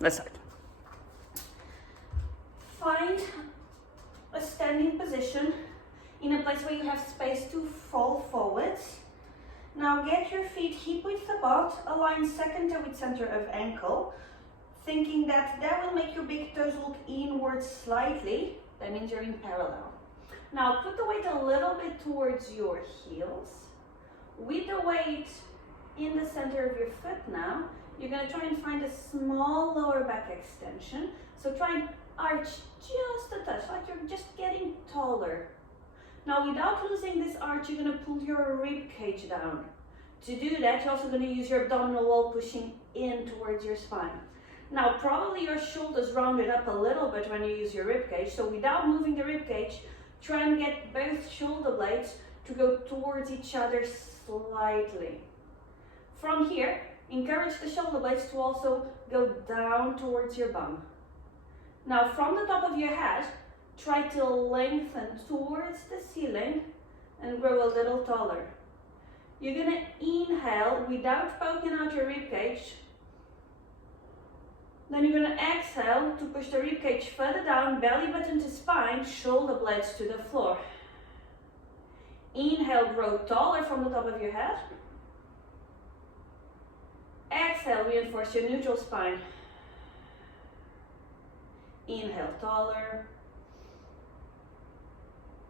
Let's start. Find a standing position in a place where you have space to fall forwards. Now get your feet hip width apart, align second toe with center of ankle, thinking that will make your big toes look inwards slightly. That means you're in parallel. Now put the weight a little bit towards your heels. With the weight in the center of your foot now, you're going to try and find a small lower back extension. So try and arch just a touch, like you're just getting taller. Now without losing this arch, you're going to pull your rib cage down. To do that, you're also going to use your abdominal wall pushing in towards your spine. Now probably your shoulders rounded up a little bit when you use your rib cage, so without moving the rib cage, try and get both shoulder blades to go towards each other slightly. From here, encourage the shoulder blades to also go down towards your bum. Now from the top of your head, try to lengthen towards the ceiling and grow a little taller. You're going to inhale without poking out your rib cage. Then you're going to exhale to push the rib cage further down, belly button to spine, shoulder blades to the floor. Inhale, grow taller from the top of your head. Exhale, reinforce your neutral spine. Inhale, taller.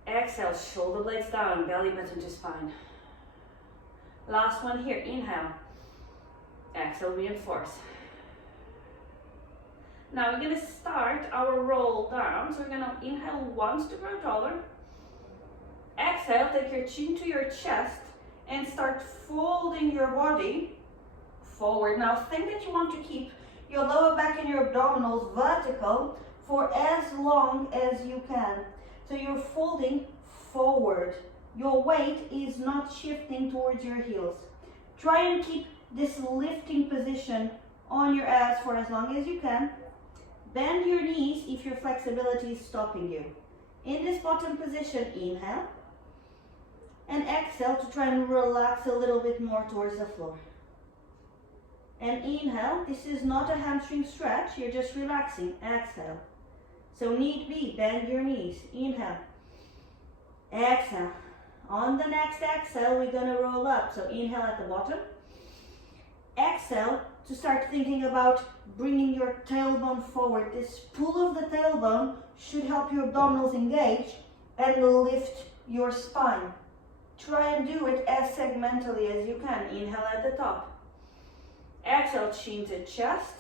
Exhale, shoulder blades down, belly button to spine. Last one here, inhale. Exhale, reinforce. Now we're going to start our roll down. So we're going to inhale once to grow taller. Exhale, take your chin to your chest and start folding your body forward. Now think that you want to keep your lower back and your abdominals vertical for as long as you can. So you're folding forward. Your weight is not shifting towards your heels. Try and keep this lifting position on your abs for as long as you can. Bend your knees if your flexibility is stopping you. In this bottom position, inhale. And exhale to try and relax a little bit more towards the floor. And inhale, this is not a hamstring stretch, you're just relaxing. Exhale. So need be, bend your knees. Inhale. Exhale. On the next exhale, we're going to roll up. So inhale at the bottom. Exhale to start thinking about bringing your tailbone forward. This pull of the tailbone should help your abdominals engage and lift your spine. Try and do it as segmentally as you can. Inhale at the top. Exhale, chin to chest.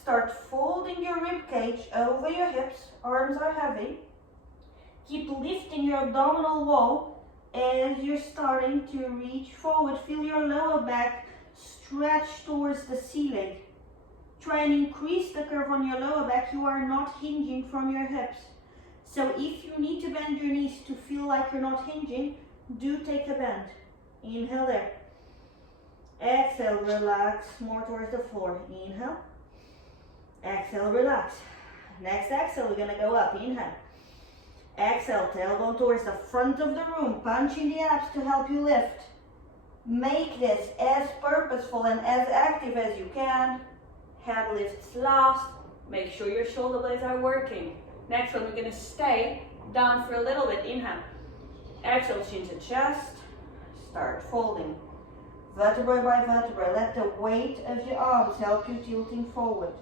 Start folding your rib cage over your hips. Arms are heavy. Keep lifting your abdominal wall as you're starting to reach forward. Feel your lower back stretch towards the ceiling. Try and increase the curve on your lower back. You are not hinging from your hips. So if you need to bend your knees to feel like you're not hinging, do take a bend. Inhale there. Exhale, relax more towards the floor. Inhale. Exhale, relax. Next exhale, we're going to go up. Inhale. Exhale, tailbone towards the front of the room. Punching the abs to help you lift. Make this as purposeful and as active as you can. Head lifts last. Make sure your shoulder blades are working. Next one, we're going to stay down for a little bit. Inhale. Exhale, chin to chest. Start folding. Vertebrae by vertebrae. Let the weight of your arms help you tilting forward.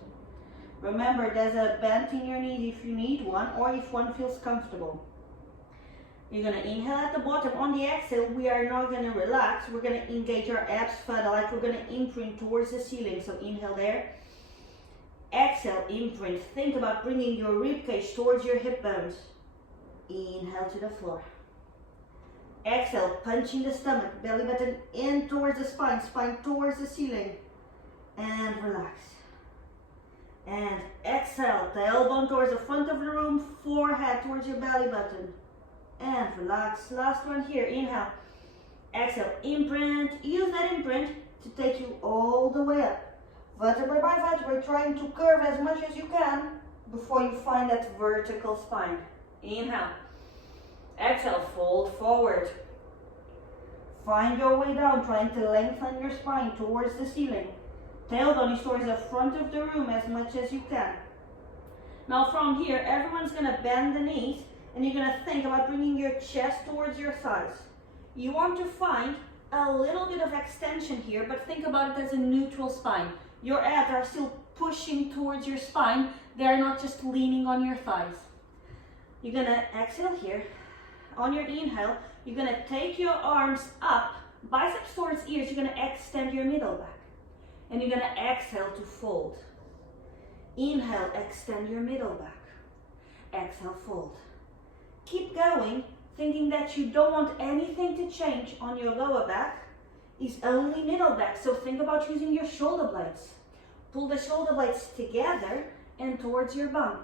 Remember, there's a bend in your knees if you need one or if one feels comfortable. You're going to inhale at the bottom. On the exhale, we are not going to relax. We're going to engage our abs further, like we're going to imprint towards the ceiling. So inhale there. Exhale, imprint. Think about bringing your rib cage towards your hip bones. Inhale to the floor. Exhale, punching the stomach, belly button in towards the spine, spine towards the ceiling. And relax. And exhale, tailbone towards the front of the room, forehead towards your belly button. And relax. Last one here. Inhale. Exhale, imprint. Use that imprint to take you all the way up. Vertebrae by vertebrae, trying to curve as much as you can before you find that vertical spine. Inhale. Exhale, fold forward. Find your way down, trying to lengthen your spine towards the ceiling. Tailbone is towards the front of the room as much as you can. Now from here, everyone's gonna bend the knees and you're gonna think about bringing your chest towards your thighs. You want to find a little bit of extension here, but think about it as a neutral spine. Your abs are still pushing towards your spine. They're not just leaning on your thighs. You're gonna exhale here. On your inhale, you're gonna take your arms up, biceps towards ears. You're gonna extend your middle back. And you're gonna exhale to fold. Inhale, extend your middle back. Exhale, fold. Keep going, thinking that you don't want anything to change on your lower back. Is only middle back. So think about using your shoulder blades. Pull the shoulder blades together and towards your bum.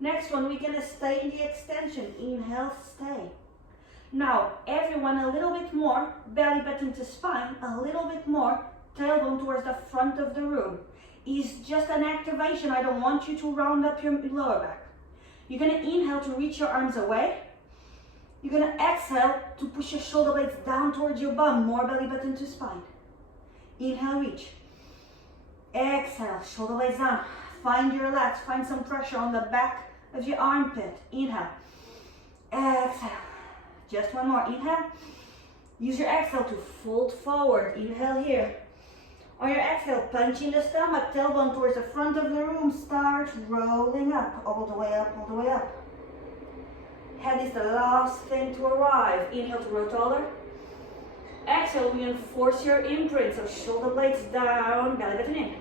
Next one, we're gonna stay in the extension. Inhale, stay. Now, everyone a little bit more, belly button to spine, a little bit more, tailbone towards the front of the room. Is just an activation. I don't want you to round up your lower back. You're gonna inhale to reach your arms away. You're gonna exhale to push your shoulder blades down towards your bum, more belly button to spine. Inhale, reach. Exhale, shoulder blades down. Find your lats, find some pressure on the back of your armpit. Inhale. Exhale. Just one more. Inhale. Use your exhale to fold forward. Inhale here. On your exhale, punch in the stomach, tailbone towards the front of the room. Start rolling up, all the way up, all the way up. Head is the last thing to arrive. Inhale to grow taller. Exhale, reinforce your imprint. So shoulder blades down, belly button in.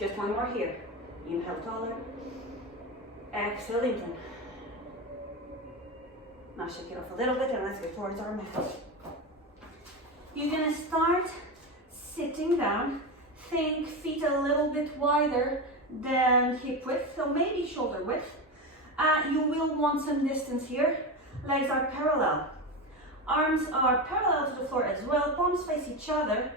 Just one more here. Inhale taller. Exhale, lengthen. Now shake it off a little bit and let's get towards our mat. You're gonna start sitting down. Think feet a little bit wider than hip width, so maybe shoulder width. You will want some distance here. Legs are parallel. Arms are parallel to the floor as well. Palms face each other.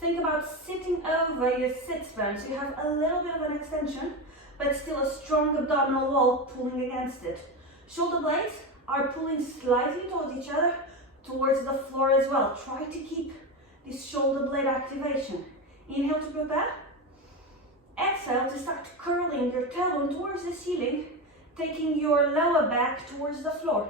Think about sitting over your sit span. So you have a little bit of an extension, but still a strong abdominal wall pulling against it. Shoulder blades are pulling slightly towards each other, towards the floor as well. Try to keep this shoulder blade activation. Inhale to prepare. Exhale to start curling your tailbone towards the ceiling, taking your lower back towards the floor.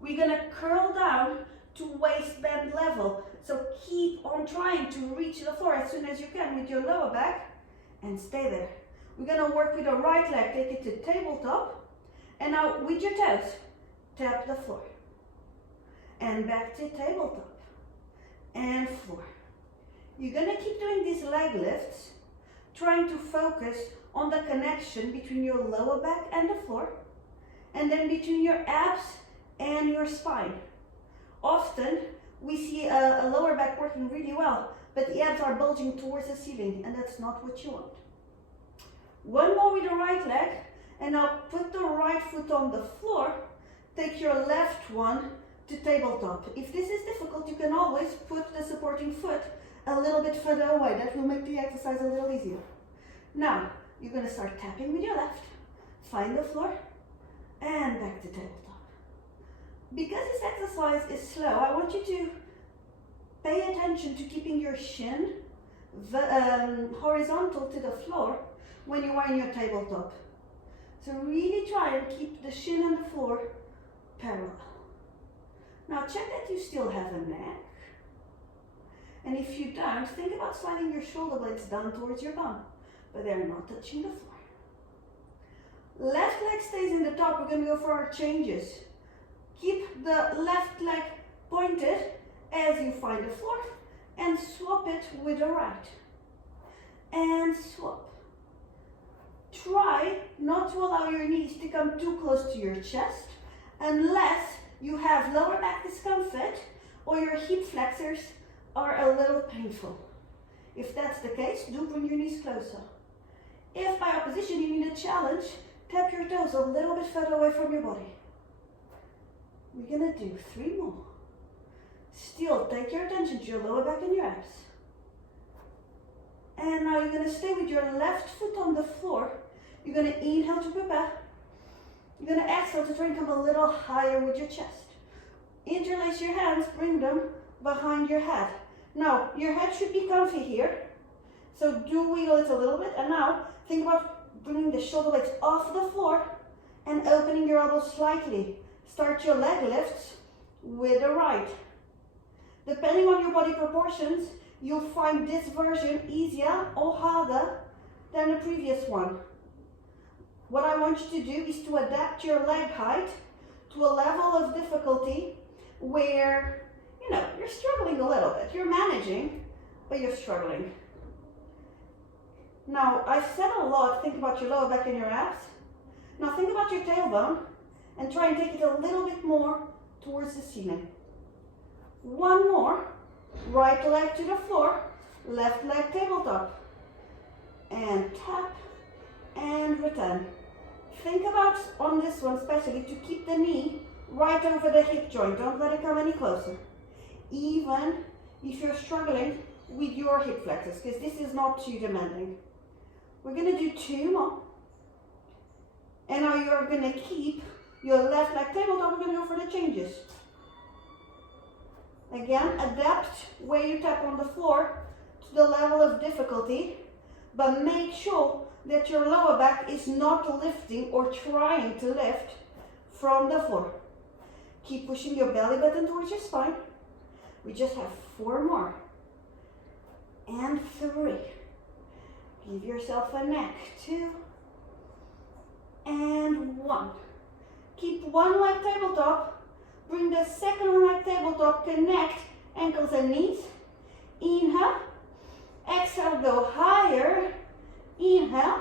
We're gonna curl down to waistband level. So keep on trying to reach the floor as soon as you can with your lower back and stay there. We're gonna work with the right leg, take it to tabletop. And now with your toes, tap the floor. And back to tabletop and floor. You're gonna keep doing these leg lifts, trying to focus on the connection between your lower back and the floor, and then between your abs and your spine. Often, we see a lower back working really well, but the abs are bulging towards the ceiling, and that's not what you want. One more with the right leg, and now put the right foot on the floor, take your left one to tabletop. If this is difficult, you can always put the supporting foot a little bit further away. That will make the exercise a little easier. Now, you're gonna start tapping with your left, find the floor, and back to tabletop. Because this exercise is slow, I want you to pay attention to keeping your shin horizontal to the floor when you are in your tabletop. So really try and keep the shin and the floor parallel. Now check that you still have a neck. And if you don't, think about sliding your shoulder blades down towards your bum, but they're not touching the floor. Left leg stays in the top. We're going to go for our changes. Keep the left leg pointed as you find the floor and swap it with the right. And swap. Try not to allow your knees to come too close to your chest unless you have lower back discomfort or your hip flexors are a little painful. If that's the case, do bring your knees closer. If by opposition you need a challenge, tap your toes a little bit further away from your body. We're gonna do 3 more. Still, take your attention to your lower back and your abs. And now you're gonna stay with your left foot on the floor. You're gonna inhale to prepare. You're gonna exhale to try and come a little higher with your chest. Interlace your hands, bring them behind your head. Now, your head should be comfy here. So do wiggle it a little bit, and now think about bringing the shoulder blades off the floor and opening your elbows slightly. Start your leg lifts with the right. Depending on your body proportions, you'll find this version easier or harder than the previous one. What I want you to do is to adapt your leg height to a level of difficulty where, you're struggling a little bit. You're managing, but you're struggling. Now, I've said a lot, think about your lower back and your abs. Now think about your tailbone and try and take it a little bit more towards the ceiling. One more. Right leg to the floor, left leg tabletop. And tap and return. Think about, on this one especially, to keep the knee right over the hip joint. Don't let it come any closer. Even if you're struggling with your hip flexors, because this is not too demanding. We're going to do 2 more. And now you're going to keep your left leg tabletop. We're going to go for the changes. Again, adapt where you tap on the floor to the level of difficulty, but make sure that your lower back is not lifting or trying to lift from the floor. Keep pushing your belly button towards your spine. We just have 4 more. And 3. Give yourself a neck. 2. And 1. Keep one leg tabletop. Bring the second leg tabletop, connect ankles and knees. Inhale. Exhale, go higher. Inhale.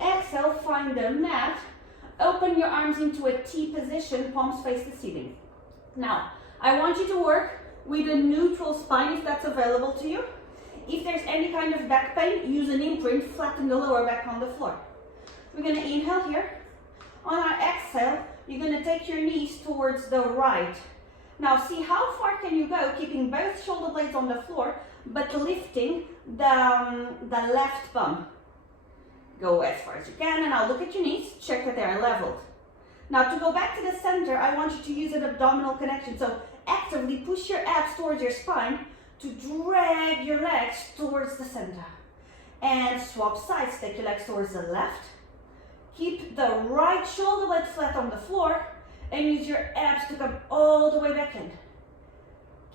Exhale, find the mat. Open your arms into a T position, palms face the ceiling. Now, I want you to work with a neutral spine if that's available to you. If there's any kind of back pain, use an imprint, flatten the lower back on the floor. We're going to inhale here. On our exhale, you're going to take your knees towards the right. Now see how far can you go, keeping both shoulder blades on the floor, but lifting the left bum. Go as far as you can, and now look at your knees, check that they are leveled. Now to go back to the center, I want you to use an abdominal connection. So actively push your abs towards your spine to drag your legs towards the center. And swap sides, take your legs towards the left. Keep the right shoulder blade flat on the floor and use your abs to come all the way back in.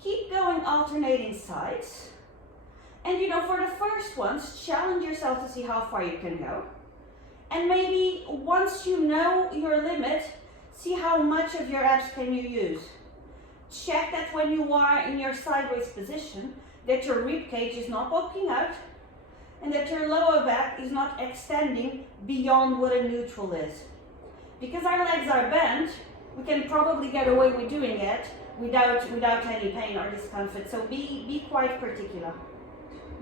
Keep going, alternating sides. And for the first ones, challenge yourself to see how far you can go. And maybe once you know your limit, see how much of your abs can you use. Check that when you are in your sideways position, that your rib cage is not poking out, and that your lower back is not extending beyond what a neutral is. Because our legs are bent, we can probably get away with doing it without any pain or discomfort. So be quite particular.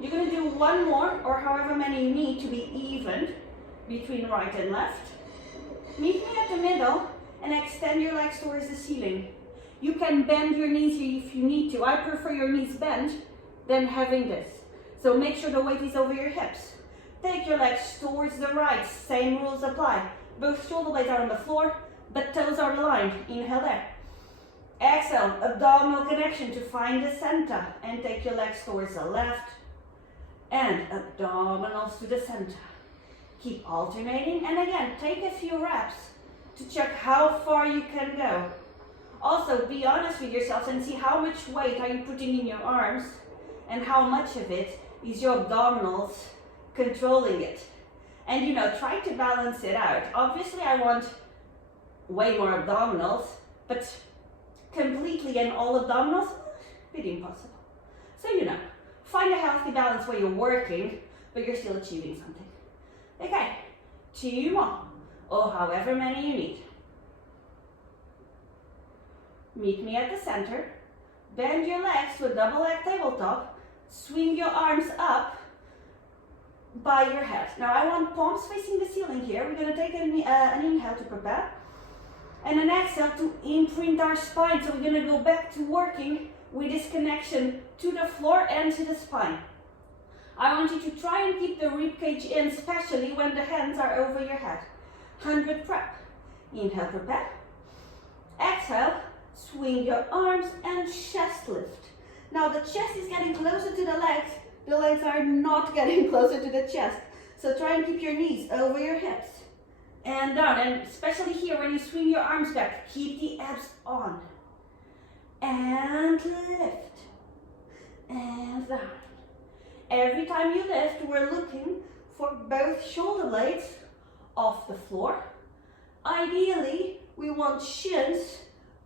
You're going to do 1 more, or however many you need to be even between right and left. Meet me at the middle and extend your legs towards the ceiling. You can bend your knees if you need to. I prefer your knees bent than having this. So make sure the weight is over your hips. Take your legs towards the right. Same rules apply. Both shoulder blades are on the floor, but toes are aligned. Inhale there. Exhale, abdominal connection to find the center. And take your legs towards the left. And abdominals to the center. Keep alternating. And again, take a few reps to check how far you can go. Also, be honest with yourselves and see how much weight are you putting in your arms and how much of it is your abdominals controlling it. And try to balance it out. Obviously, I want way more abdominals, but completely and all abdominals, bit impossible. So find a healthy balance where you're working, but you're still achieving something. Okay, 2 more, or however many you need. Meet me at the center. Bend your legs to a double leg tabletop. Swing your arms up by your head. Now I want palms facing the ceiling here. We're going to take an inhale to prepare. And an exhale to imprint our spine. So we're going to go back to working with this connection to the floor and to the spine. I want you to try and keep the rib cage in, especially when the hands are over your head. 100 prep. Inhale, prepare. Exhale, swing your arms and chest lift. Now the chest is getting closer to the legs The legs are not getting closer to the chest. So try and keep your knees over your hips. And down. And especially here when you swing your arms back, keep the abs on. And lift. And down. Every time you lift, we're looking for both shoulder blades off the floor. Ideally, we want shins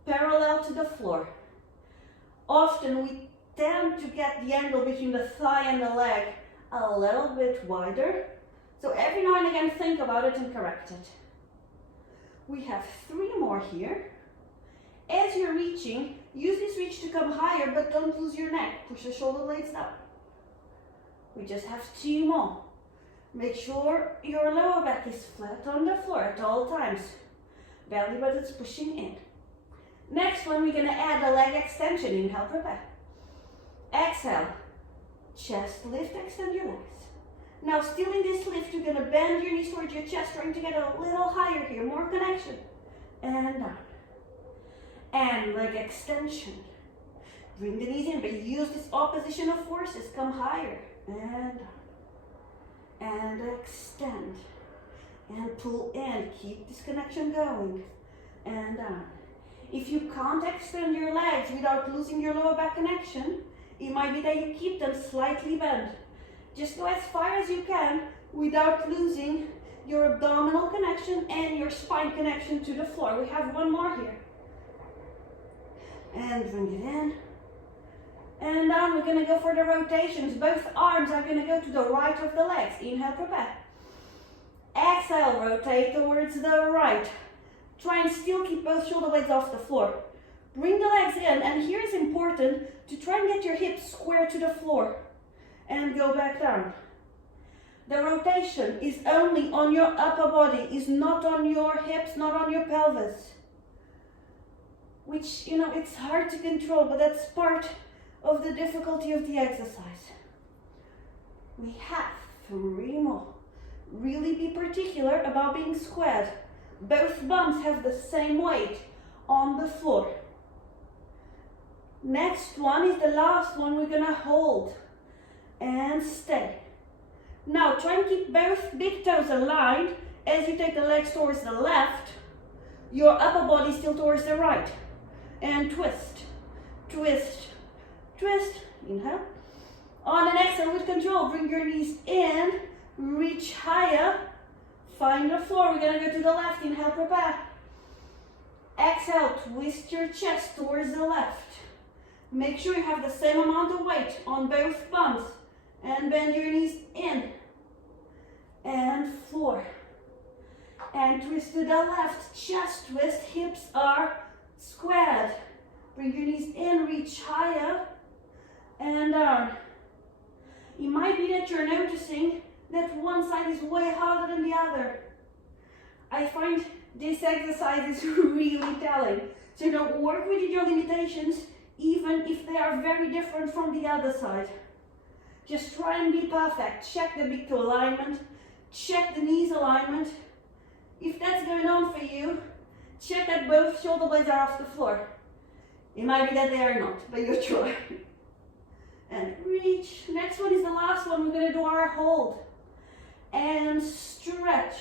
parallel to the floor. Often we tend to get the angle between the thigh and the leg a little bit wider. So every now and again, think about it and correct it. We have 3 more here. As you're reaching, use this reach to come higher, but don't lose your neck. Push the shoulder blades down. We just have 2 more. Make sure your lower back is flat on the floor at all times. Belly button's pushing in. Next one, we're going to add a leg extension. Inhale, prepare. Exhale. Chest lift, extend your legs. Now, still in this lift, you're going to bend your knees towards your chest, trying to get a little higher here, more connection. And down. And leg extension. Bring the knees in, but use this opposition of forces. Come higher. And down. And extend. And pull in. Keep this connection going. And down. If you can't extend your legs without losing your lower back connection, it might be that you keep them slightly bent. Just go as far as you can without losing your abdominal connection and your spine connection to the floor. We have 1 more here. And bring it in. And down, we're going to go for the rotations. Both arms are going to go to the right of the legs. Inhale, prepare. Exhale, rotate towards the right. Try and still keep both shoulder blades off the floor. Bring the legs in, and here it's important to try and get your hips square to the floor. And go back down. The rotation is only on your upper body, is not on your hips, not on your pelvis. Which, it's hard to control, but that's part of the difficulty of the exercise. We have 3 more. Really be particular about being squared. Both bums have the same weight on the floor. Next one is the last one we're going to hold. And stay. Now try and keep both big toes aligned as you take the legs towards the left. Your upper body still towards the right. And twist, twist, twist. Inhale. On an exhale with control, bring your knees in, reach higher, find the floor. We're going to go to the left. Inhale, prepare. Exhale, twist your chest towards the left. Make sure you have the same amount of weight on both bums. And bend your knees in. And floor. And twist to the left. Chest twist. Hips are squared. Bring your knees in. Reach higher. And down. It might be that you're noticing that one side is way harder than the other. I find this exercise is really telling. So work within your limitations, even if they are very different from the other side. Just try and be perfect. Check the big toe alignment. Check the knees alignment. If that's going on for you, check that both shoulder blades are off the floor. It might be that they are not, but you try. And reach. Next one is the last one. We're going to do our hold. And stretch.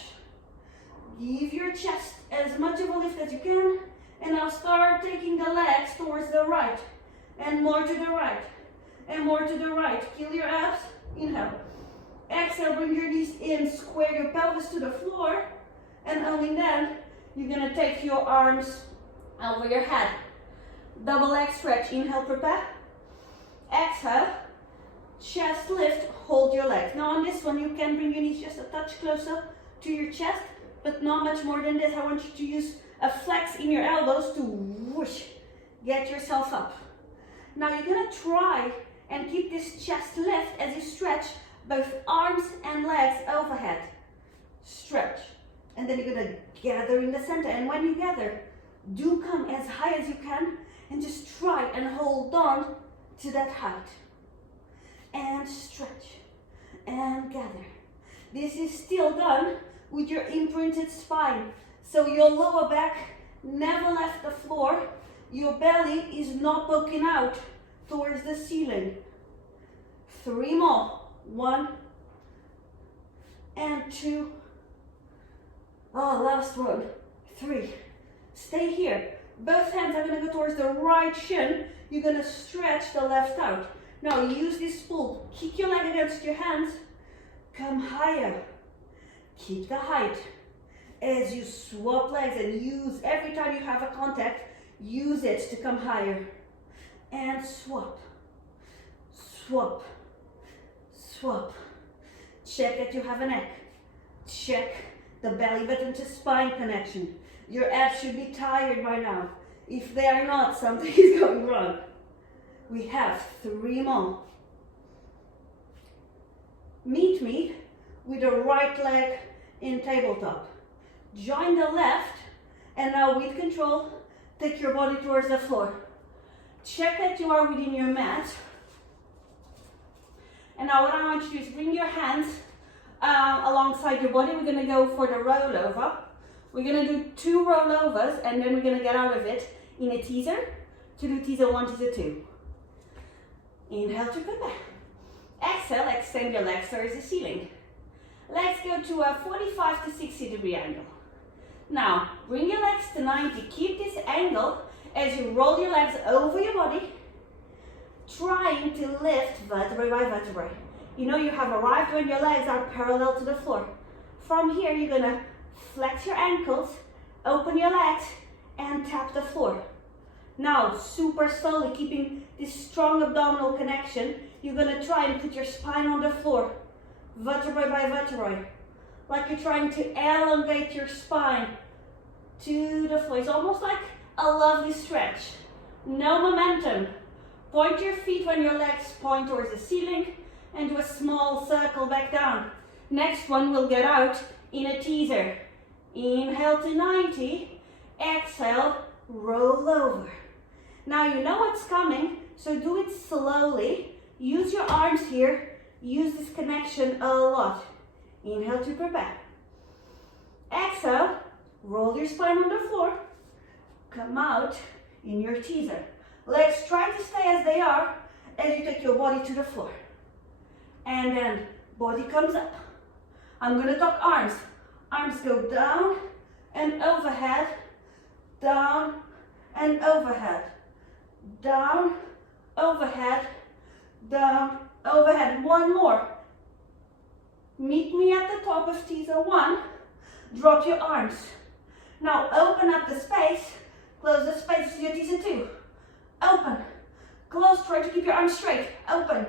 Give your chest as much of a lift as you can. And now start taking the legs towards the right. And more to the right. And more to the right. Kill your abs. Inhale. Exhale, bring your knees in. Square your pelvis to the floor. And only then, you're going to take your arms over your head. Double leg stretch. Inhale, prepare. Exhale. Chest lift. Hold your legs. Now on this one, you can bring your knees just a touch closer to your chest. But not much more than this. I want you to use a flex in your elbows to whoosh. Get yourself up. Now you're going to try and keep this chest lift as you stretch both arms and legs overhead. Stretch. And then you're going to gather in the center. And when you gather, do come as high as you can and just try and hold on to that height. And stretch. And gather. This is still done with your imprinted spine. So your lower back never left the floor. Your belly is not poking out towards the ceiling. 3 more. 1 and 2. Oh, last one. 3. Stay here. Both hands are going to go towards the right shin. You're going to stretch the left out. Now use this pull. Kick your leg against your hands. Come higher. Keep the height. As you swap legs and use, every time you have a contact, use it to come higher. And swap. Swap. Swap. Check that you have a neck. Check the belly button to spine connection. Your abs should be tired by now. If they are not, something is going wrong. We have 3 more. Meet me with the right leg in tabletop. Join the left, and now with control, take your body towards the floor. Check that you are within your mat. And now what I want you to do is bring your hands alongside your body. We're going to go for the rollover. We're going to do 2 rollovers, and then we're going to get out of it in a teaser to do teaser 1, teaser 2. Inhale to come back. Exhale, extend your legs towards the ceiling. Let's go to a 45 to 60 degree angle. Now, bring your legs to 90. Keep this angle as you roll your legs over your body, trying to lift vertebrae by vertebrae. You know you have arrived when your legs are parallel to the floor. From here, you're going to flex your ankles, open your legs, and tap the floor. Now, super slowly, keeping this strong abdominal connection, you're going to try and put your spine on the floor, vertebrae by vertebrae, like you're trying to elongate your spine to the floor. It's almost like a lovely stretch. No momentum. Point your feet when your legs point towards the ceiling and do a small circle back down. Next one will get out in a teaser. Inhale to 90, exhale, roll over. Now you know what's coming, so do it slowly. Use your arms here. Use this connection a lot. Inhale to prepare. Exhale, roll your spine on the floor. Come out in your teaser. Legs try to stay as they are as you take your body to the floor. And then body comes up. I'm going to talk arms. Arms go down and overhead, down and overhead, down, overhead, down, overhead. One more. Meet me at the top of teaser 1. Drop your arms. Now open up the space. Close the space to your teaser 2. Open. Close. Try to keep your arms straight. Open.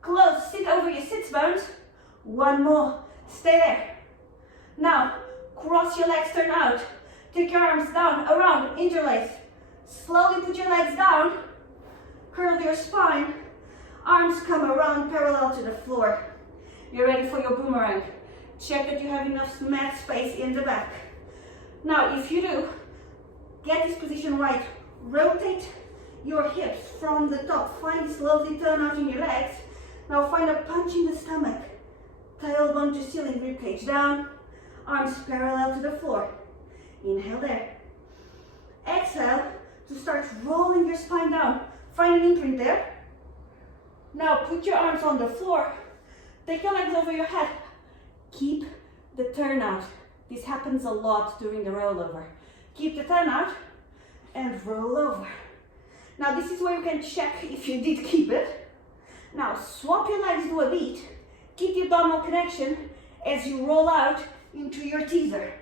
Close. Sit over your sits bones. One more. Stay there. Now, cross your legs, turn out. Take your arms down, around, interlace. Slowly put your legs down. Curl your spine. Arms come around parallel to the floor. You're ready for your boomerang. Check that you have enough mat space in the back. Now, if you do, get this position right. Rotate your hips from the top. Find this lovely turnout in your legs. Now find a punch in the stomach. Tailbone to ceiling, ribcage down. Arms parallel to the floor. Inhale there. Exhale to start rolling your spine down. Find an imprint there. Now put your arms on the floor. Take your legs over your head. Keep the turnout. This happens a lot during the rollover. Keep the turnout and roll over. Now this is where you can check if you did keep it. Now swap your legs, do a beat. Keep the abdominal connection as you roll out into your teaser.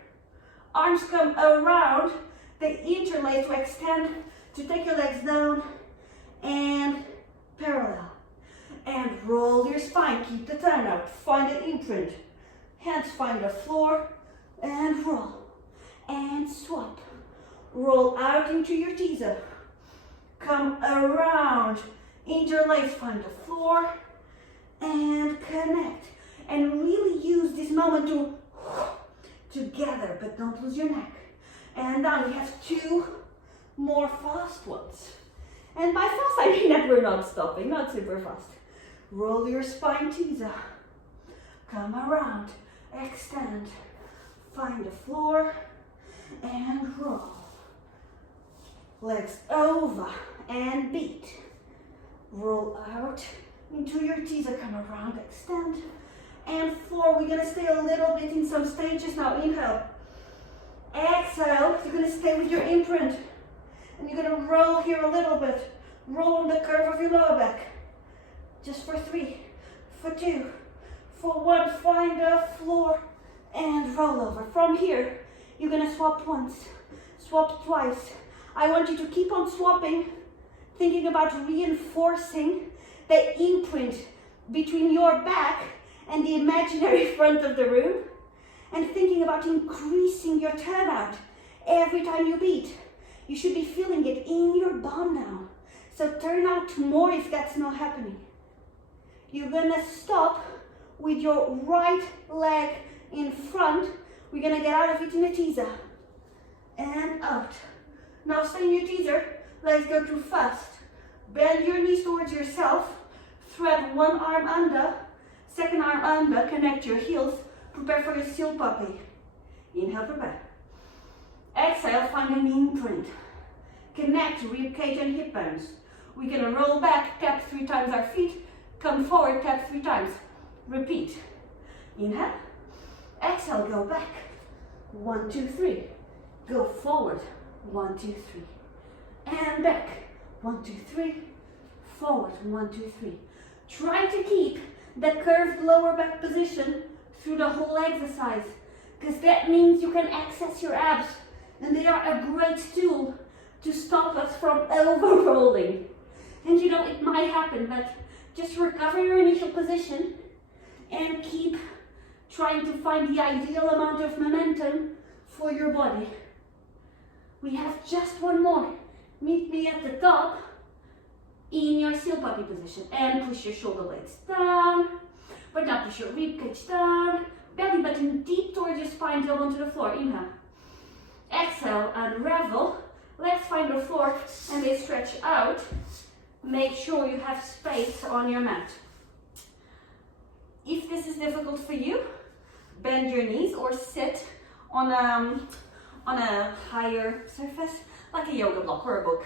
Arms come around, they interlace to extend, to take your legs down and parallel. And roll your spine, keep the turnout, find an imprint. Hands find the floor and roll. And swap. Roll out into your teaser. Come around, interlace, find the floor and connect. And really use this moment to together, but don't lose your neck. And now we have 2 more fast ones. And by fast I mean that we're not stopping, not super fast. Roll your spine, teaser. Come around, extend, find the floor and roll. Legs over and beat. Roll out into your teaser, come around, extend. And 4, we're gonna stay a little bit in some stages now. Inhale. Exhale, you're gonna stay with your imprint. And you're gonna roll here a little bit. Roll on the curve of your lower back. Just for 3, for 2, for 1, find the floor and roll over. From here, you're gonna swap once, swap twice. I want you to keep on swapping, thinking about reinforcing the imprint between your back and the imaginary front of the room, and thinking about increasing your turnout every time you beat. You should be feeling it in your bum now. So turn out more if that's not happening. You're gonna stop with your right leg in front. We're gonna get out of it in a teaser. And out. Now stay in your teaser. Let's go too fast. Bend your knees towards yourself. Thread one arm under, second arm under, connect your heels. Prepare for your seal puppy. Inhale, prepare. Exhale, find an imprint. Connect rib cage and hip bones. We're gonna roll back, tap 3 times our feet. Come forward, tap 3 times. Repeat. Inhale. Exhale, go back. 1, 2, 3. Go forward. 1, 2, 3. And back. 1, 2, 3. Forward. 1, 2, 3. Try to keep the curved lower back position through the whole exercise, because that means you can access your abs, and they are a great tool to stop us from over-rolling. And you know, it might happen, but just recover your initial position and keep trying to find the ideal amount of momentum for your body. We have just one more. Meet me at the top in your seal puppy position, and push your shoulder blades down, but now push your rib cage down, belly button deep towards your spine, tailbone to the floor. Inhale. Exhale, unravel. Let's find the floor and they stretch out. Make sure you have space on your mat. If this is difficult for you, bend your knees or sit on a higher surface, like a yoga block or a book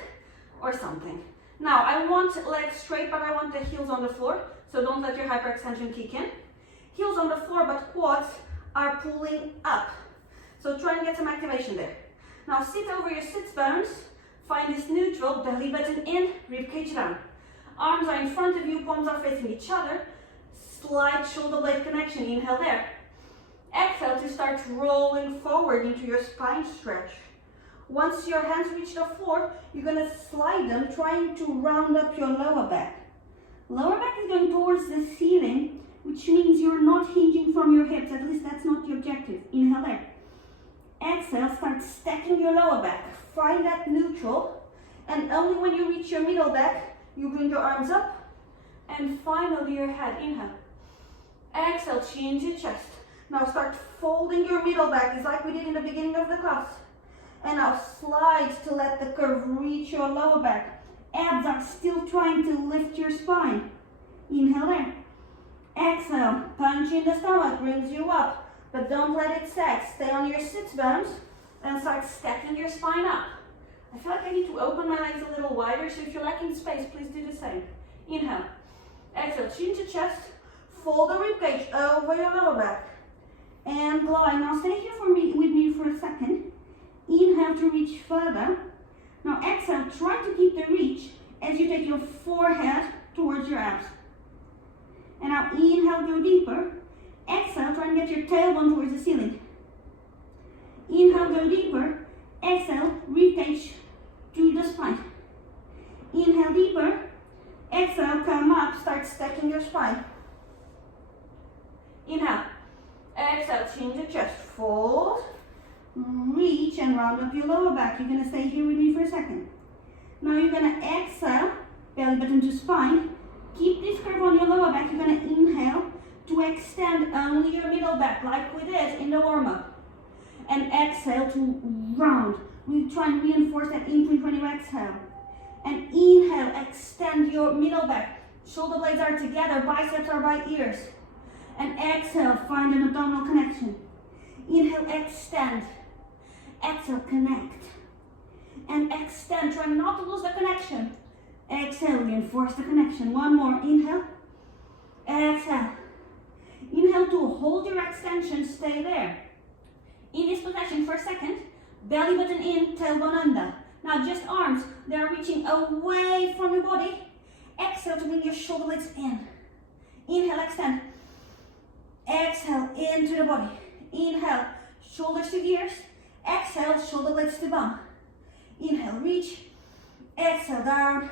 or something. Now, I want legs straight, but I want the heels on the floor, so don't let your hyperextension kick in. Heels on the floor, but quads are pulling up. So try and get some activation there. Now sit over your sits bones, find this neutral, belly button in, rib cage down. Arms are in front of you, palms are facing each other. Slight shoulder blade connection, inhale there. Exhale to start rolling forward into your spine stretch. Once your hands reach the floor, you're gonna slide them, trying to round up your lower back. Lower back is going towards the ceiling, which means you're not hinging from your hips, at least that's not the objective. Inhale there. Exhale, start stacking your lower back. Find that neutral, and only when you reach your middle back, you bring your arms up, and finally your head. Inhale. Exhale, chin to chest. Now start folding your middle back, it's like we did in the beginning of the class. And now slide to let the curve reach your lower back. Abs are still trying to lift your spine. Inhale there. Exhale, punch in the stomach, brings you up. But don't let it stack. Stay on your sits bones and start stacking your spine up. I feel like I need to open my legs a little wider, so if you're lacking space, please do the same. Inhale. Exhale, chin to chest. Fold the rib cage over your lower back. And glide. Now stay here with me for a second. Inhale to reach further. Now exhale, try to keep the reach as you take your forehead towards your abs. And now inhale, go deeper. Exhale, try and get your tailbone towards the ceiling. Inhale, go deeper. Exhale, rib cage to the spine. Inhale deeper. Exhale, come up, start stacking your spine. Inhale. Exhale, chin to chest. Fold. Reach and round up your lower back. You're going to stay here with me for a second. Now you're going to exhale, belly button to spine. Keep this curve on your lower back. You're going to inhale to extend only your middle back, like we did in the warm-up. And exhale to round. We try and reinforce that imprint when you exhale. And inhale, extend your middle back. Shoulder blades are together, biceps are by ears. And exhale, find an abdominal connection. Inhale, extend. Exhale, connect. And extend, try not to lose the connection. Exhale, reinforce the connection. One more, inhale. Exhale. Inhale to hold your extension, stay there. In this position for a second, belly button in, tailbone under. Now just arms, they're reaching away from your body. Exhale to bring your shoulder blades in. Inhale, extend. Exhale, into the body. Inhale, shoulders to ears. Exhale, shoulder blades to bum. Inhale, reach. Exhale, down.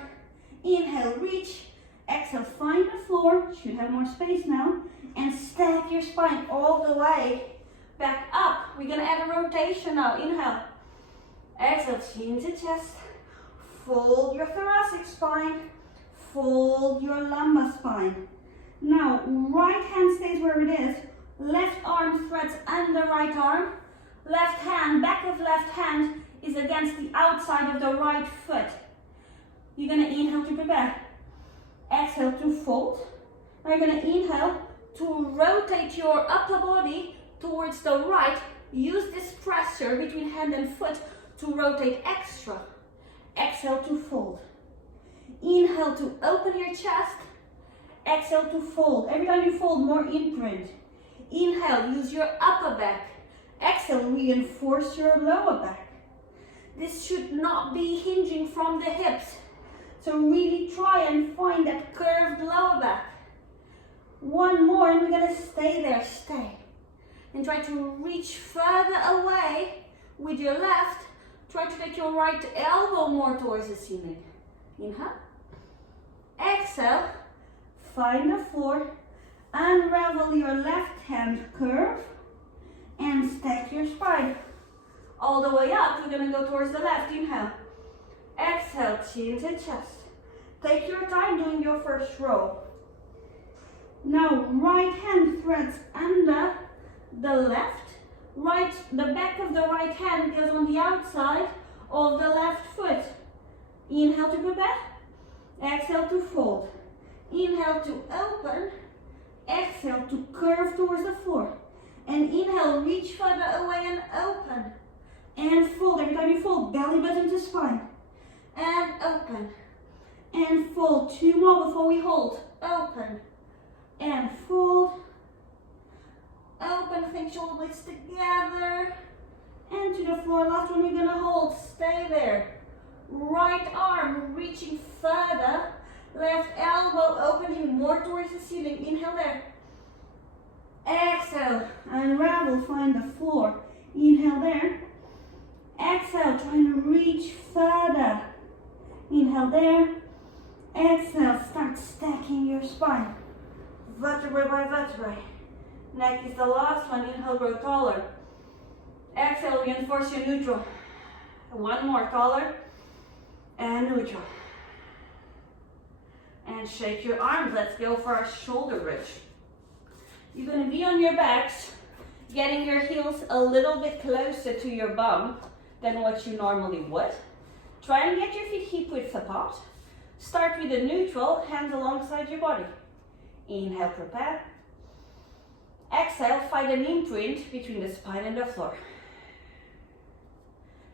Inhale, reach. Exhale, find the floor. Should have more space now. And stack your spine all the way back up. We're gonna add a rotation now. Inhale. Exhale, chin to chest. Fold your thoracic spine. Fold your lumbar spine. Now, right hand stays where it is. Left arm threads under right arm. Left hand, back of left hand is against the outside of the right foot. You're gonna inhale to prepare. Exhale to fold. Now you're gonna inhale to rotate your upper body towards the right. Use this pressure between hand and foot to rotate extra. Exhale to fold. Inhale to open your chest. Exhale to fold. Every time you fold, more imprint. Inhale, use your upper back. Exhale, reinforce your lower back. This should not be hinging from the hips. So really try and find that curved lower back. One more and we're gonna stay there, stay. And try to reach further away with your left. Try to take your right elbow more towards the ceiling. Inhale. Exhale. Find the floor. Unravel your left hand curve. And stack your spine. All the way up, we're gonna go towards the left. Inhale. Exhale, chin to chest. Take your time doing your first row. Now, right hand threads under the left. The back of the right hand goes on the outside of the left foot. Inhale to prepare. Exhale to fold. Inhale to open. Exhale to curve towards the floor. And inhale, reach further away and open. And fold. Every time you fold, belly button to spine. And open. And fold. Two more before we hold. Open. And fold. Open, think shoulder blades together. And to the floor. Last one we're gonna hold. Stay there. Right arm reaching further. Left elbow opening more towards the ceiling. Inhale there. Exhale. Unravel, find the floor. Inhale there. Exhale, trying to reach further. Inhale there. Exhale, start stacking your spine. Vertebrae by vertebrae. Neck is the last one. Inhale, grow taller. Exhale, reinforce your neutral. One more, taller and neutral. And shake your arms. Let's go for our shoulder bridge. You're going to be on your backs, getting your heels a little bit closer to your bum than what you normally would. Try and get your feet hip width apart. Start with a neutral, hands alongside your body. Inhale, prepare. Exhale, find an imprint between the spine and the floor.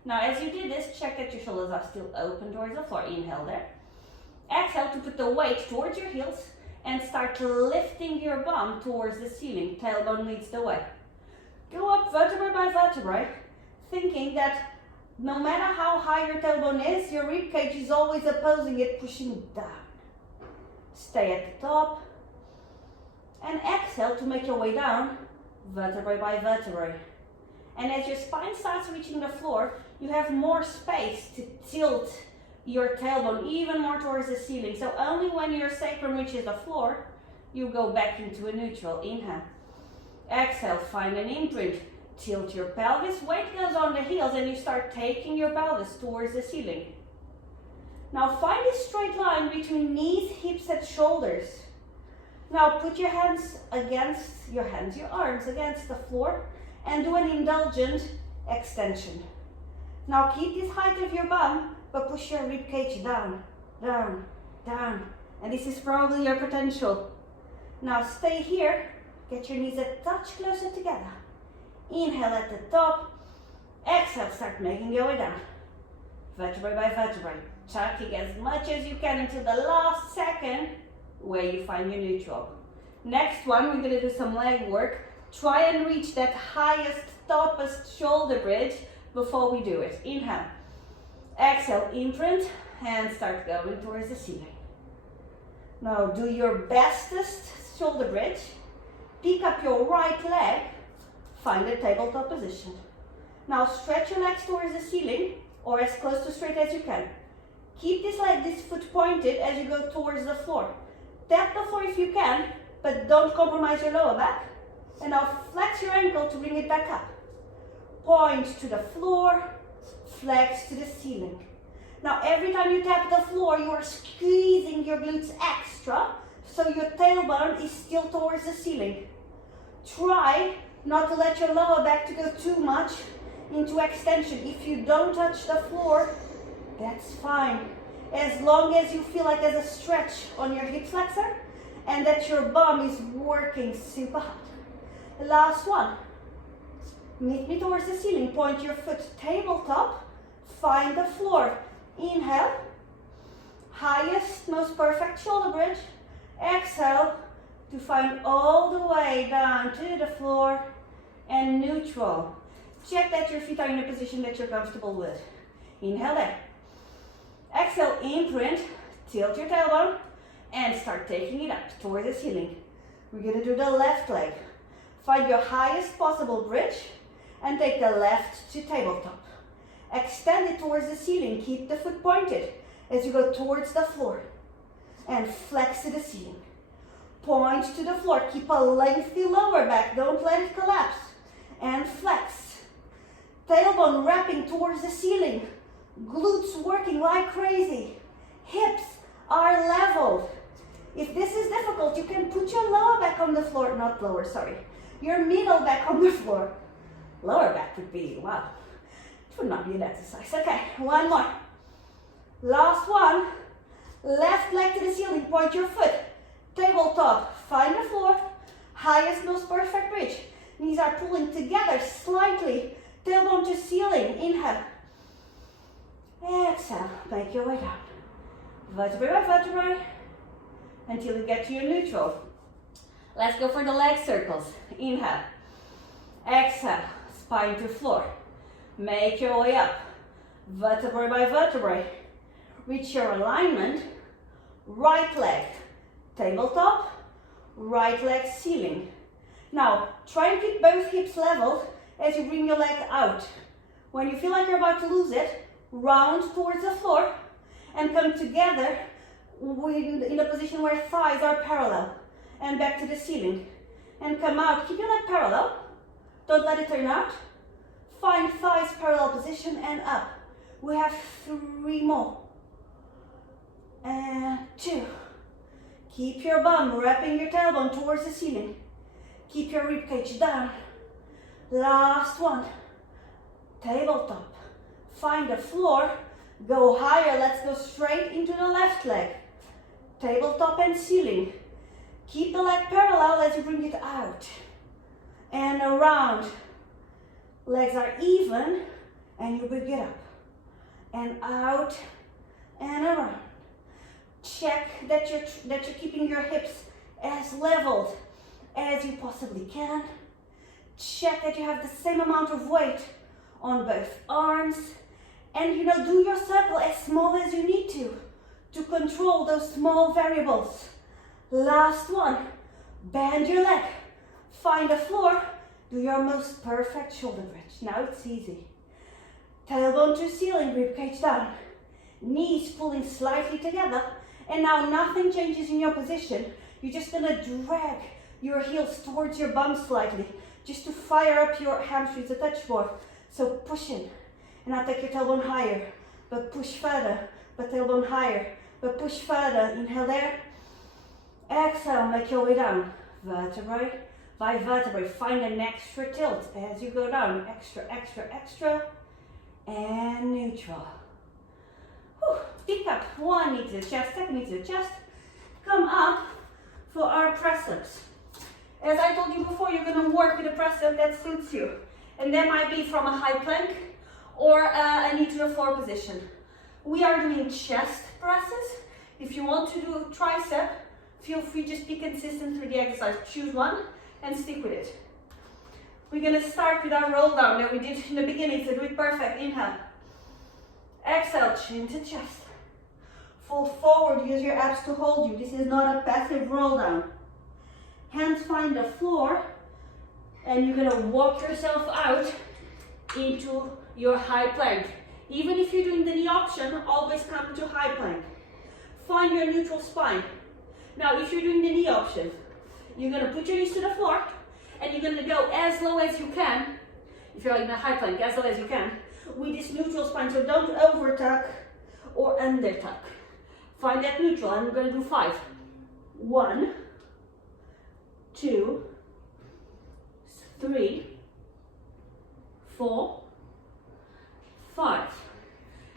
Now, as you do this, check that your shoulders are still open towards the floor. Inhale there. Exhale to put the weight towards your heels and start lifting your bum towards the ceiling. Tailbone leads the way. Go up vertebrae by vertebrae, thinking that no matter how high your tailbone is, your rib cage is always opposing it, pushing down. Stay at the top. And exhale to make your way down, vertebrae by vertebrae. And as your spine starts reaching the floor, you have more space to tilt your tailbone even more towards the ceiling. So only when your sacrum reaches the floor, you go back into a neutral. Inhale. Exhale, find an imprint. Tilt your pelvis, weight goes on the heels, and you start taking your pelvis towards the ceiling. Now find a straight line between knees, hips, and shoulders. Now put your hands against your arms against the floor, and do an indulgent extension. Now keep this height of your bum, but push your rib cage down, down, down. And this is probably your potential. Now stay here, get your knees a touch closer together. Inhale at the top, exhale, start making your way down. Vertebrae by vertebrae, tucking as much as you can until the last second where you find your neutral. Next one, we're gonna do some leg work. Try and reach that highest, toppest shoulder bridge before we do it. Inhale. Exhale, imprint, and start going towards the ceiling. Now do your bestest shoulder bridge. Pick up your right leg, find the tabletop position. Now stretch your legs towards the ceiling or as close to straight as you can. Keep this foot pointed as you go towards the floor. Tap the floor if you can, but don't compromise your lower back. And now flex your ankle to bring it back up. Point to the floor, flex to the ceiling. Now every time you tap the floor, you are squeezing your glutes extra, so your tailbone is still towards the ceiling. Try not to let your lower back to go too much into extension. If you don't touch the floor, that's fine. As long as you feel like there's a stretch on your hip flexor and that your bum is working super hard. Last one. Meet me towards the ceiling. Point your foot tabletop. Find the floor. Inhale. Highest, most perfect shoulder bridge. Exhale to find all the way down to the floor and neutral. Check that your feet are in a position that you're comfortable with. Inhale there. Exhale, imprint, tilt your tailbone, and start taking it up towards the ceiling. We're gonna do the left leg. Find your highest possible bridge and take the left to tabletop. Extend it towards the ceiling. Keep the foot pointed as you go towards the floor. And flex to the ceiling. Point to the floor. Keep a lengthy lower back. Don't let it collapse. And flex. Tailbone wrapping towards the ceiling. Glutes working like crazy. Hips are leveled. If this is difficult, you can put your lower back on the floor. Not lower, sorry. Your middle back on the floor. Lower back would be, wow. It would not be an exercise. Okay, one more. Last one. Left leg to the ceiling. Point your foot. Tabletop. Find the floor. Highest, most perfect bridge. Knees are pulling together slightly. Tailbone to ceiling. Inhale. Exhale. Make your way down. Vertebrae by vertebrae. Until you get to your neutral. Let's go for the leg circles. Inhale. Exhale. Spine to floor. Make your way up. Vertebrae by vertebrae. Reach your alignment. Right leg. Tabletop. Right leg ceiling. Now, try and keep both hips leveled as you bring your leg out. When you feel like you're about to lose it, round towards the floor and come together in a position where thighs are parallel and back to the ceiling. And come out. Keep your leg parallel. Don't let it turn out. Find thighs parallel position and up. We have 3 more. And 2. Keep your bum wrapping your tailbone towards the ceiling. Keep your ribcage down. Last one. Tabletop. Find the floor. Go higher. Let's go straight into the left leg. Tabletop and ceiling. Keep the leg parallel as you bring it out. And around. Legs are even and you bring it up. And out and around. Check that you're keeping your hips as leveled as you possibly can. Check that you have the same amount of weight on both arms. And do your circle as small as you need to control those small variables. Last one. Bend your leg. Find the floor. Do your most perfect shoulder bridge. Now it's easy. Tailbone to ceiling, ribcage down. Knees pulling slightly together. And now nothing changes in your position. You're just gonna drag your heels towards your bum slightly, just to fire up your hamstrings a touch more. So push in. And now take your tailbone higher, but push further, but tailbone higher, but push further. Inhale there. Exhale, make your way down. Vertebrae by vertebrae. Find an extra tilt as you go down. Extra, extra, extra. And neutral. Whew. Pick up. One knee to the chest, second knee to the chest. Come up for our press ups. As I told you before, you're going to work with a press up that suits you. And that might be from a high plank or a knee to the floor position. We are doing chest presses. If you want to do tricep, Feel free, just be consistent with the exercise. Choose one and stick with it. We're gonna start with our roll down that we did in the beginning, so do it perfect. Inhale. Exhale, chin to chest. Fold forward, use your abs to hold you. This is not a passive roll down. Hands find the floor, and you're gonna walk yourself out into your high plank. Even if you're doing the knee option, always come to high plank. Find your neutral spine. Now, if you're doing the knee option, you're gonna put your knees to the floor, and you're gonna go as low as you can, if you're in a high plank, as low as you can, with this neutral spine, so don't over tuck or under tuck. Find that neutral, and we're gonna do 5. 1, 2, 3, 4, 5.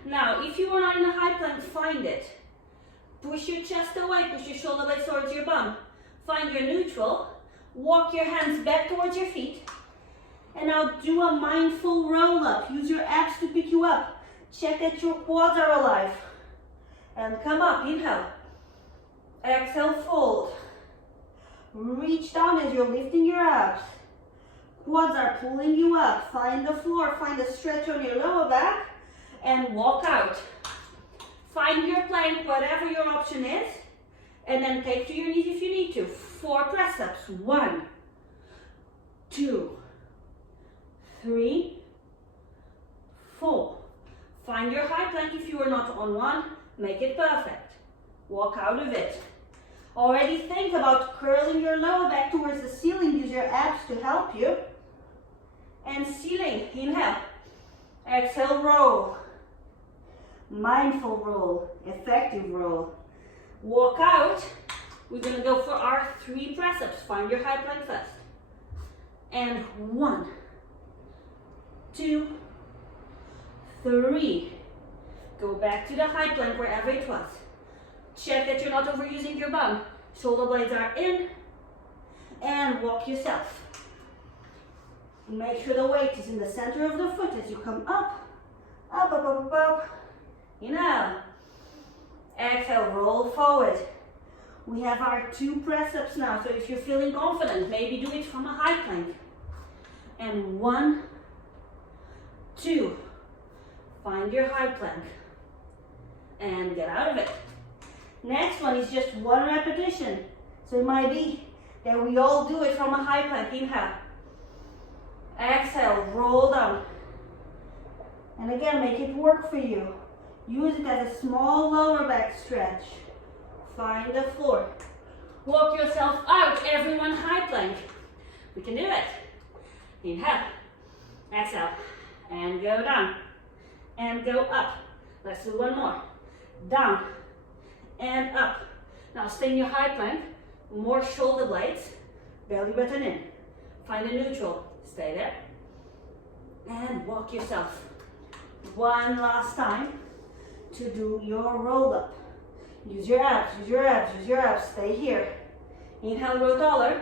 Now, if you are not in a high plank, find it. Push your chest away, push your shoulder blades towards your bum. Find your neutral, walk your hands back towards your feet, and now do a mindful roll up. Use your abs to pick you up. Check that your quads are alive. And come up, inhale. Exhale, fold. Reach down as you're lifting your abs. Quads are pulling you up. Find the floor, find a stretch on your lower back, and walk out. Find your plank, whatever your option is, and then take to your knees if you need to. 4 press-ups. 1, 2, 3, 4. Find your high plank if you are not on one. Make it perfect. Walk out of it. Already think about curling your lower back towards the ceiling. Use your abs to help you. And ceiling. Inhale. Exhale, roll. Mindful roll. Effective roll. Walk out. We're going to go for our 3 press-ups. Find your high plank first. And 1, 2, 3. Go back to the high plank wherever it was. Check that you're not overusing your bum. Shoulder blades are in. And walk yourself. Make sure the weight is in the center of the foot as you come up. Up, up, up, up, up. Inhale. Exhale, roll forward. We have our 2 press-ups now, so if you're feeling confident, maybe do it from a high plank. And 1, 2. Find your high plank. And get out of it. Next one is just 1 repetition. So it might be that we all do it from a high plank. Inhale. Exhale, roll down. And again, make it work for you. Use it as a small lower back stretch. Find the floor. Walk yourself out, everyone high plank. We can do it. Inhale. Exhale. And go down. And go up. Let's do 1 more. Down. And up. Now stay in your high plank. More shoulder blades. Belly button in. Find a neutral. Stay there. And walk yourself. 1 last time to do your roll up. Use your abs, use your abs, use your abs. Stay here. Inhale, grow taller.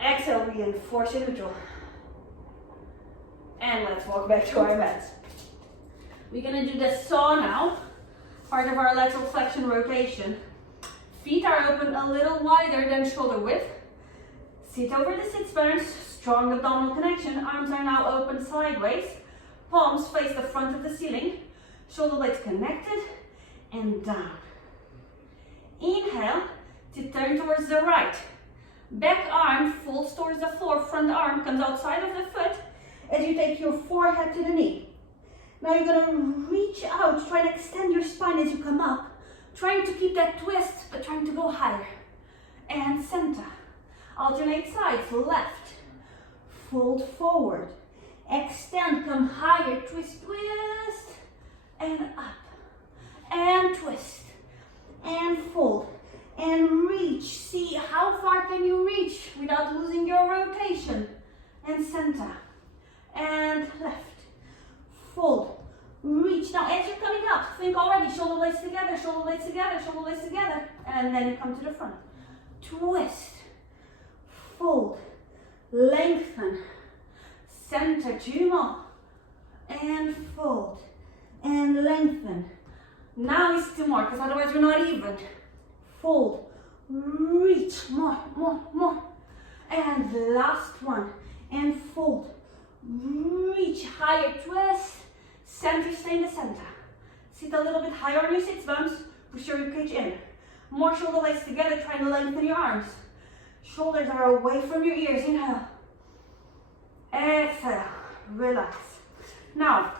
Exhale, reinforce your neutral. And let's walk back to our mats. We're gonna do the saw now. Part of our lateral flexion rotation. Feet are open a little wider than shoulder width. Sit over the sit bones, strong abdominal connection. Arms are now open sideways. Palms face the front of the ceiling. Shoulder blades connected and down. Inhale to turn towards the right. Back arm folds towards the floor. Front arm comes outside of the foot as you take your forehead to the knee. Now you're going to reach out, try to extend your spine as you come up. Trying to keep that twist, but trying to go higher. And center. Alternate sides, left. Fold forward. Extend, come higher, twist, twist. And up. And twist. And fold. And reach. See how far can you reach without losing your rotation. And center. And left. Fold. Reach. Now as you're coming up, think already, shoulder blades together, shoulder blades together, shoulder blades together. And then you come to the front. Twist. Fold. Lengthen. Center. 2 more. And fold. And lengthen. Now it's 2 more, because otherwise we're not even. Fold. reach, more, more, more. And last one, and fold. Reach, higher twist, center, stay in the center. Sit a little bit higher on your sits bones, push your ribcage in. More shoulder blades together, trying to lengthen your arms. Shoulders are away from your ears, inhale. Exhale, relax. Now,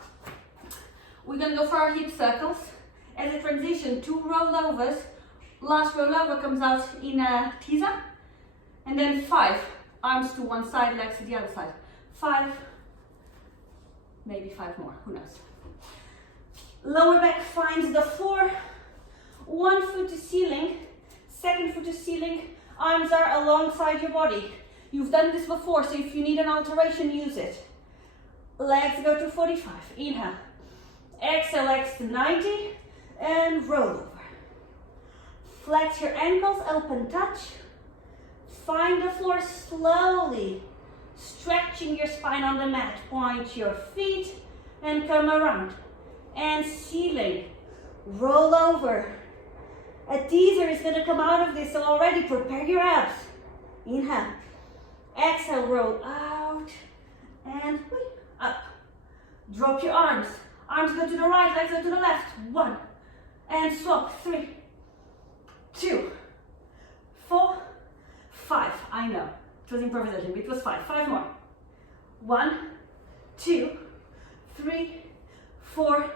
we're gonna go for our hip circles. As a transition, 2 rollovers. Last rollover comes out in a teaser. And then 5, arms to one side, legs to the other side. 5, maybe 5 more, who knows. Lower back finds the floor. 1 foot to ceiling, 2nd foot to ceiling. Arms are alongside your body. You've done this before, so if you need an alteration, use it. Legs go to 45, inhale. Exhale, legs to 90, and roll over. Flex your ankles, open touch. Find the floor slowly, stretching your spine on the mat. Point your feet and come around. And ceiling, roll over. A teaser is gonna come out of this, so already prepare your abs. Inhale. Exhale, roll out and up. Drop your arms. Arms go to the right, legs go to the left. 1. And swap. 3, 2, 4, 5. I know, it was improvisation, but it was 5. 5 more. 1, 2, 3, 4,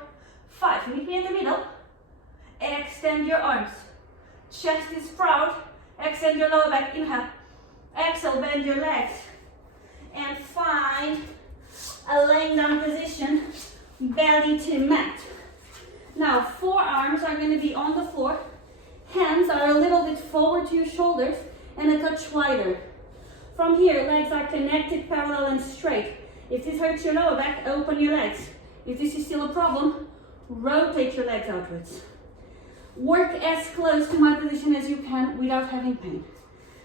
5. Meet me in the middle. Extend your arms. Chest is proud. Extend your lower back. Inhale. Exhale, bend your legs. And find a laying down position, belly to mat. Now, forearms are going to be on the floor. Hands are a little bit forward to your shoulders and a touch wider. From here, legs are connected, parallel and straight. If this hurts your lower back, open your legs. If this is still a problem, rotate your legs outwards. Work as close to my position as you can without having pain.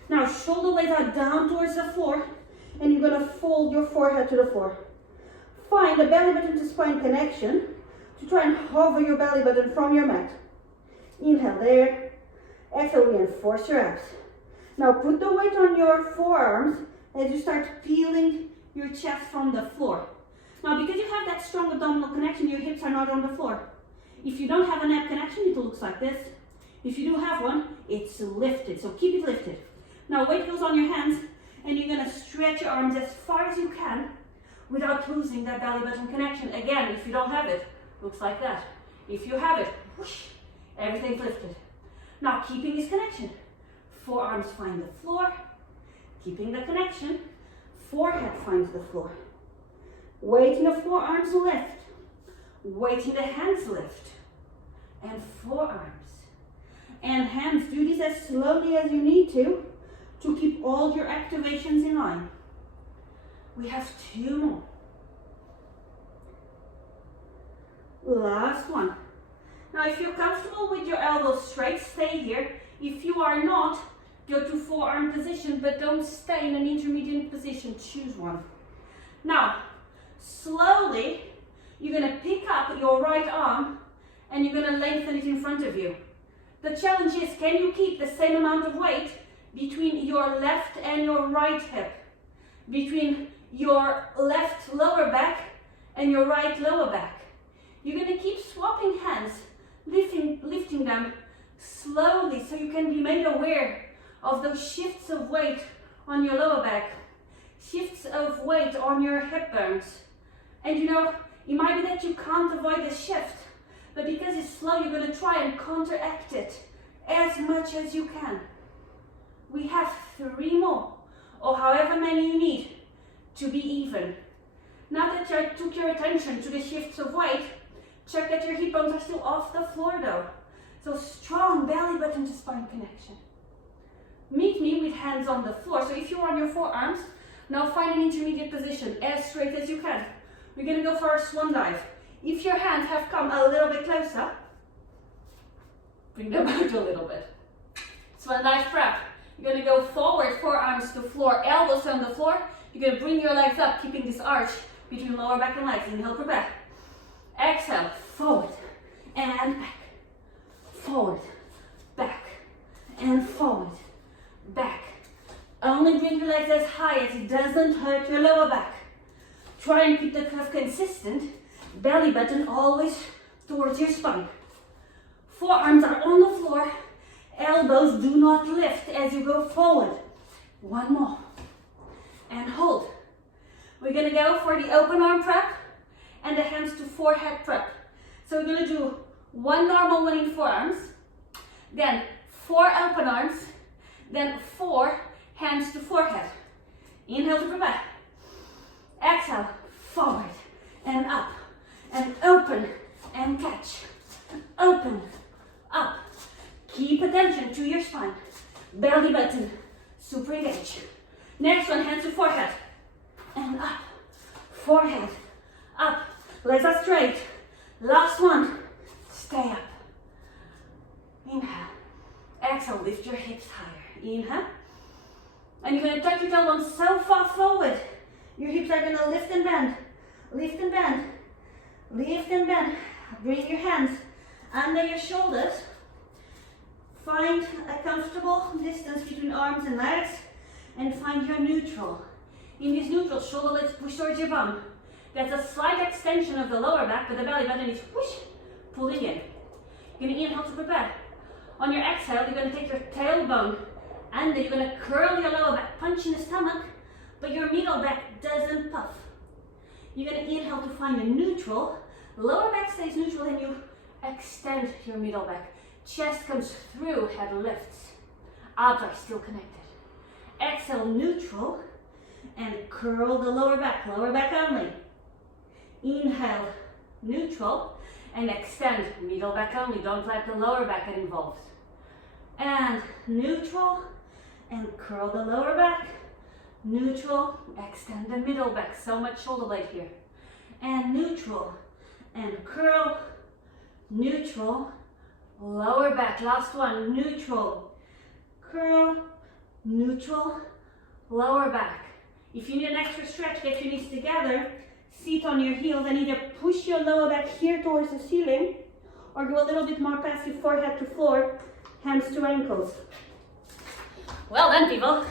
Now, shoulder blades are down towards the floor, and you're going to fold your forehead to the floor. Find the belly button to spine connection to try and hover your belly button from your mat. Inhale there. Exhale, reinforce your abs. Now, put the weight on your forearms as you start peeling your chest from the floor. Now, because you have that strong abdominal connection, your hips are not on the floor. If you don't have an ab connection, it looks like this. If you do have one, it's lifted, so keep it lifted. Now, weight goes on your hands, and you're gonna stretch your arms as far as you can without losing that belly button connection. Again, if you don't have it, looks like that. If you have it, whoosh, everything's lifted. Now, keeping this connection. Forearms find the floor. Keeping the connection. Forehead finds the floor. Weight in the forearms lift. Weight in the hands lift. And forearms. And hands, do this as slowly as you need to keep all your activations in line. We have 2 more. Last one. Now, if you're comfortable with your elbows straight, stay here. If you are not, go to forearm position, but don't stay in an intermediate position. Choose one. Now, slowly, you're going to pick up your right arm and you're going to lengthen it in front of you. The challenge is, can you keep the same amount of weight between your left and your right hip? Between your left lower back and your right lower back. You're going to keep swapping hands, lifting them slowly so you can be made aware of those shifts of weight on your lower back, shifts of weight on your hip bones. And you know, it might be that you can't avoid the shift, but because it's slow, you're going to try and counteract it as much as you can. We have 3 more, or however many you need to be even. Now that you took your attention to the shifts of weight, check that your hip bones are still off the floor though. So strong belly button to spine connection. Meet me with hands on the floor. So if you're on your forearms, now find an intermediate position as straight as you can. We're going to go for our swan dive. If your hands have come a little bit closer, bring them out a little bit. Swan dive prep. You're going to go forward, forearms to floor, elbows on the floor. You're going to bring your legs up, keeping this arch between lower back and legs. Inhale, prepare. Exhale, forward and back. Forward, back, and forward, back. Only bring your legs as high as it doesn't hurt your lower back. Try and keep the curve consistent. Belly button always towards your spine. Forearms are on the floor. Elbows do not lift as you go forward. One more. And hold. We're going to go for the open arm prep and the hands to forehead prep. So we're going to do one normal one in forearms, then 4 open arms, then 4 hands to forehead. Inhale to prepare. Exhale, forward and up and open and catch. Open, up. Keep attention to your spine. Belly button, super engaged. Next one, hands to forehead and up. Forehead, up. Legs are straight. Last one, stay up. Inhale. Exhale, lift your hips higher. Inhale. And you're going to tuck your tailbone so far forward. Your hips are going to lift and bend. Lift and bend. Lift and bend. Bring your hands under your shoulders. Find a comfortable distance between arms and legs. And find your neutral. In this neutral, shoulder blades push towards your bum. That's a slight extension of the lower back, but the belly button is whoosh, pulling in. You're going to inhale to prepare. On your exhale, you're going to take your tailbone and then you're going to curl your lower back, punch in the stomach, but your middle back doesn't puff. You're going to inhale to find a neutral. Lower back stays neutral and you extend your middle back. Chest comes through, head lifts. Abs are still connected. Exhale, neutral, and curl the lower back only. Inhale, neutral, and extend, middle back only. Don't let the lower back get involved. And neutral, and curl the lower back. Neutral, extend the middle back. So much shoulder blade here. And neutral, and curl, neutral, lower back. Last one, neutral, curl, neutral, lower back. If you need an extra stretch, get your knees together, sit on your heels, and either push your lower back here towards the ceiling or go a little bit more past your forehead to floor, hands to ankles. Well done, people.